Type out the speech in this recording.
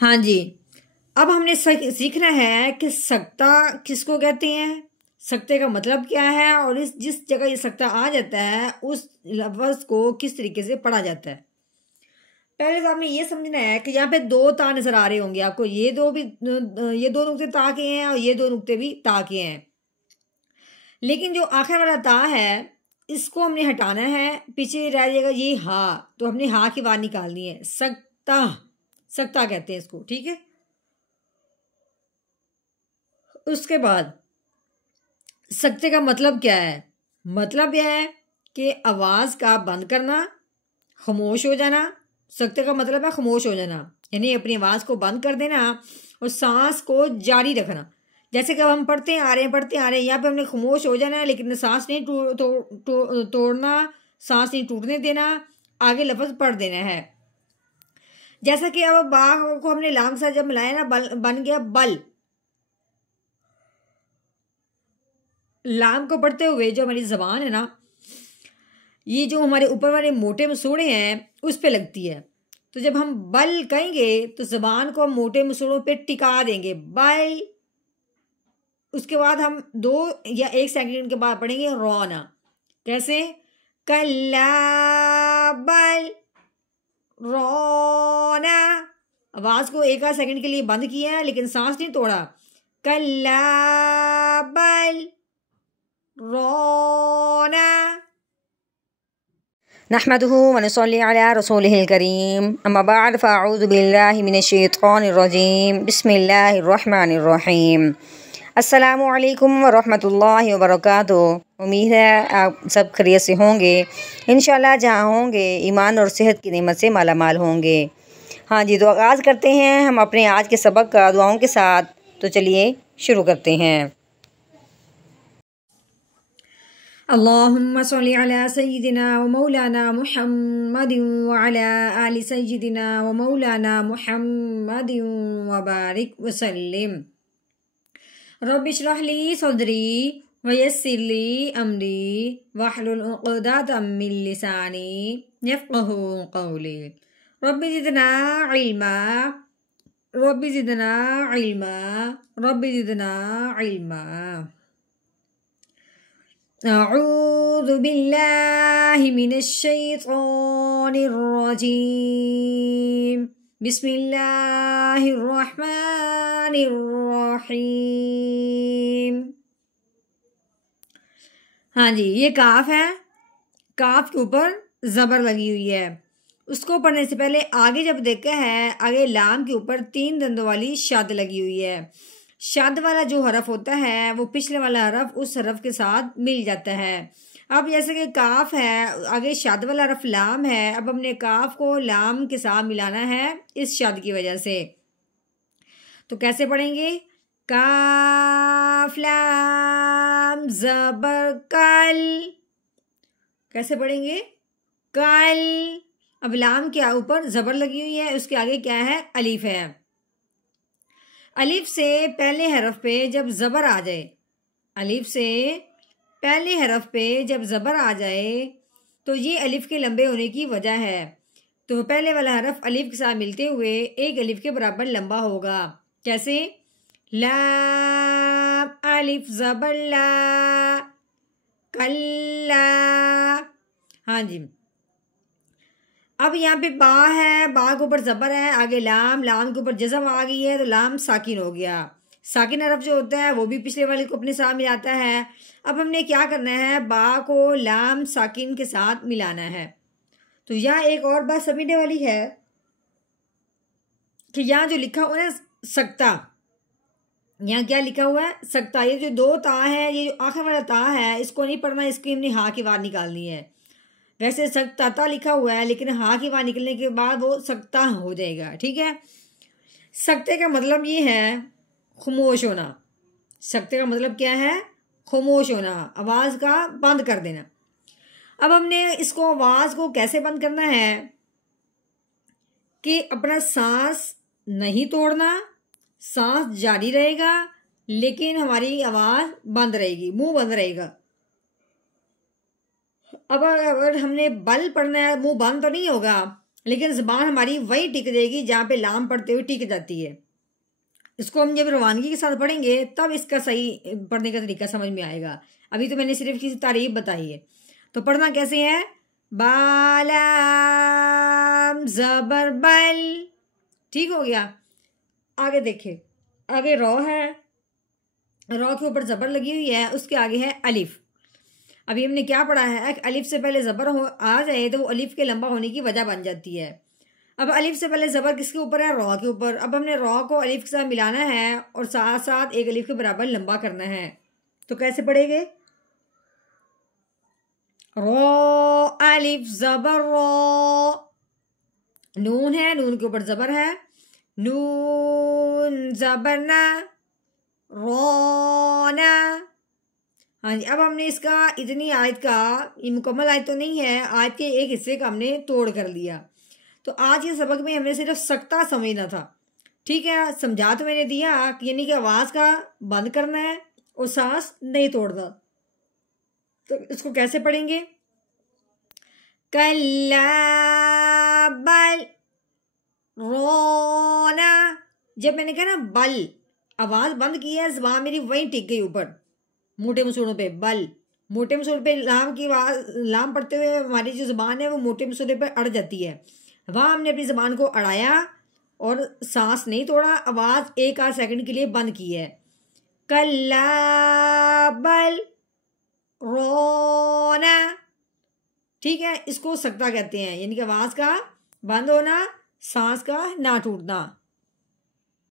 हाँ जी, अब हमने सीखना है कि सक्ता किसको कहते हैं, सक्ते का मतलब क्या है, और इस जिस जगह ये सक्ता आ जाता है उस लफ्ज को किस तरीके से पढ़ा जाता है। पहले तो आपने ये समझना है कि यहाँ पे दो ता नजर आ रहे होंगे आपको, ये दो नुक्ते ता के हैं और ये दो नुक्ते भी ता के हैं, लेकिन जो आखिर वाला ता है इसको हमने हटाना है, पीछे रह जाएगा ये हा, तो हमने हा की बात निकालनी है। सक्ता, सक्ता कहते हैं इसको, ठीक है। उसके बाद सक्ते का मतलब क्या है, मतलब यह है कि आवाज का बंद करना, खामोश हो जाना। सक्ते का मतलब है खामोश हो जाना, यानी अपनी आवाज को बंद कर देना और सांस को जारी रखना। जैसे कि अब हम पढ़ते आ रहे हैं, यहाँ पे हमने खामोश हो जाना है, लेकिन सांस नहीं तोड़ना, सांस नहीं टूटने देना, आगे लफ्ज पढ़ देना है। जैसा कि अब बा को हमने लाम के साथ जब मिलाया ना, बन गया बल। लाम को पढ़ते हुए जो हमारी जबान है ना, ये जो हमारे ऊपर वाले मोटे मसूड़े हैं उस पे लगती है, तो जब हम बल कहेंगे तो जबान को हम मोटे मसूड़ों पे टिका देंगे, बल। उसके बाद हम 2 या 1 सेकंड के बाद पढ़ेंगे रोना। कैसे, कल्ला बल रोना। आवाज को 1 सेकंड के लिए बंद किया है लेकिन सांस नहीं तोड़ा। कल्ला बल रोना। नहमदुहु व नुसल्ली अला रसूलिहिल करीम, अम्मा बाद फ़अऊज़ु बिल्लाहि मिनश्शैतानिर रजीम, बिस्मिल्लाहिर रहमानिर रहीम। अस्सलामु अलैकुम व रहमतुल्लाहि व बरकातुहू। उम्मीद है आप सब खैरियत से होंगे। इंशाल्लाह जहाँ होंगे ईमान और सेहत की नेमत से माला माल होंगे। हाँ जी, तो आगाज़ करते हैं हम अपने आज के सबक का दुआओं के साथ। तो चलिए शुरू करते हैं। अल्लाहुम्मा सल्ली अला सय्यिदिना व मौलाना मुहम्मदिन व अला आलि सय्यिदिना व मौलाना मुहम्मदिन व बारिक व सल्लिम। रब्बि इश्रह ली सदरी व यस्सिर ली अमरी वहलुल उक़दतम मिन लिसानी यफ़क़हू क़ौली। Rabbi ज़िदना इल्मा, rabbi ज़िदना इल्मा, rabbi ज़िदना इल्मा। अऊज़ु बिल्लाहि मिनश्शैतानिर रजीम, बिस्मिल्लाहिर रहमानिर रहीम। हाँ जी, ये काफ है, काफ के ऊपर जबर लगी हुई है। उसको पढ़ने से पहले आगे जब देखा है, आगे लाम के ऊपर 3 दंदों वाली शद लगी हुई है। शद वाला जो हरफ होता है वो पिछले वाला हरफ उस हरफ के साथ मिल जाता है। अब जैसे कि काफ है, आगे शद वाला हरफ लाम है, अब हमने काफ को लाम के साथ मिलाना है इस शद की वजह से। तो कैसे पढ़ेंगे, काफ लाम जबर कल। कैसे पढ़ेंगे, कल। अब लाम के ऊपर जबर लगी हुई है, उसके आगे क्या है, अलिफ है। अलिफ से पहले हरफ पे जब जबर आ जाए, अलिफ से पहले हरफ पे जब जबर आ जाए तो ये अलिफ के लंबे होने की वजह है। तो पहले वाला हरफ अलिफ के साथ मिलते हुए एक अलिफ के बराबर लंबा होगा। कैसे, लाम अलिफ जबर ला, कल्ला। हाँ जी, अब यहाँ पे बा है, बा के ऊपर जबर है, आगे लाम, लाम के ऊपर जज़म आ गई है तो लाम साकिन हो गया। साकिन हरफ जो होता है वो भी पिछले वाले को अपने साथ मिलाता है। अब हमने क्या करना है, बा को लाम साकिन के साथ मिलाना है। तो यहाँ एक और बात समझने वाली है कि यहाँ जो लिखा हुआ है सक्ता, यहाँ क्या लिखा हुआ है, सक्ता। ये जो 2 ता है, ये जो आखिर वाला ता है, इसको नहीं पढ़ना, इसकी हमने हाँ की बात निकालनी है। वैसे सक्ता लिखा हुआ है लेकिन हाँ की बात निकलने के बाद वो सक्ता हो जाएगा, ठीक है। सक्ते का मतलब ये है खामोश होना। सक्ते का मतलब क्या है, खामोश होना, आवाज का बंद कर देना। अब हमने इसको आवाज को कैसे बंद करना है कि अपना सांस नहीं तोड़ना, सांस जारी रहेगा लेकिन हमारी आवाज बंद रहेगी, मुंह बंद रहेगा। अब अगर हमने बल पढ़ना है, मुंह बंद तो नहीं होगा, लेकिन ज़बान हमारी वही टिक जाएगी जहाँ पे लाम पढ़ते हुए टिक जाती है। इसको हम जब रवानगी के साथ पढ़ेंगे तब इसका सही पढ़ने का तरीका समझ में आएगा। अभी तो मैंने सिर्फ इसकी तारीफ बताई है। तो पढ़ना कैसे है? बालाम ज़बर बल। ठीक हो गया। आगे देखे, आगे रॉ है, रॉ के ऊपर ज़बर लगी हुई है, उसके आगे है अलिफ। अभी हमने क्या पढ़ा है कि अलिफ से पहले ज़बर आ जाए तो वो अलिफ के लंबा होने की वजह बन जाती है। अब अलिफ से पहले ज़बर किसके ऊपर है? रॉ के ऊपर। अब हमने रॉ को अलिफ के साथ मिलाना है और साथ साथ एक अलिफ के बराबर लंबा करना है। तो कैसे पढ़ेंगे? रॉ अलिफ ज़बर रॉ। नून है, नून के ऊपर ज़बर है, नून ज़बर ना, रोना। हाँ जी। अब हमने इसका इतनी आयत का, ये मुकम्मल आयत तो नहीं है, आयत के एक हिस्से का हमने तोड़ कर लिया। तो आज के सबक में हमने सिर्फ सख्ता समझना था। ठीक है, समझा तो मैंने दिया कि यानी कि आवाज़ का बंद करना है और सांस नहीं तोड़ना। तो इसको कैसे पढ़ेंगे? कल्ला बल रोना। जब मैंने कहा ना बल, आवाज़ बंद की है, ज़बान मेरी वहीं टिक गई ऊपर मोटे मसूड़ों पे। बल, मोटे मसूड़े पे लाम की आवाज़, लाम पढ़ते हुए हमारी जो ज़बान है वो मोटे मसूड़े पे अड़ जाती है। वहाँ हमने अपनी ज़बान को अड़ाया और सांस नहीं तोड़ा, आवाज़ एक आध सेकंड के लिए बंद की है। कल्ला बल रोना। ठीक है, इसको सख्ता कहते हैं, यानी कि आवाज़ का बंद होना, सांस का ना टूटना।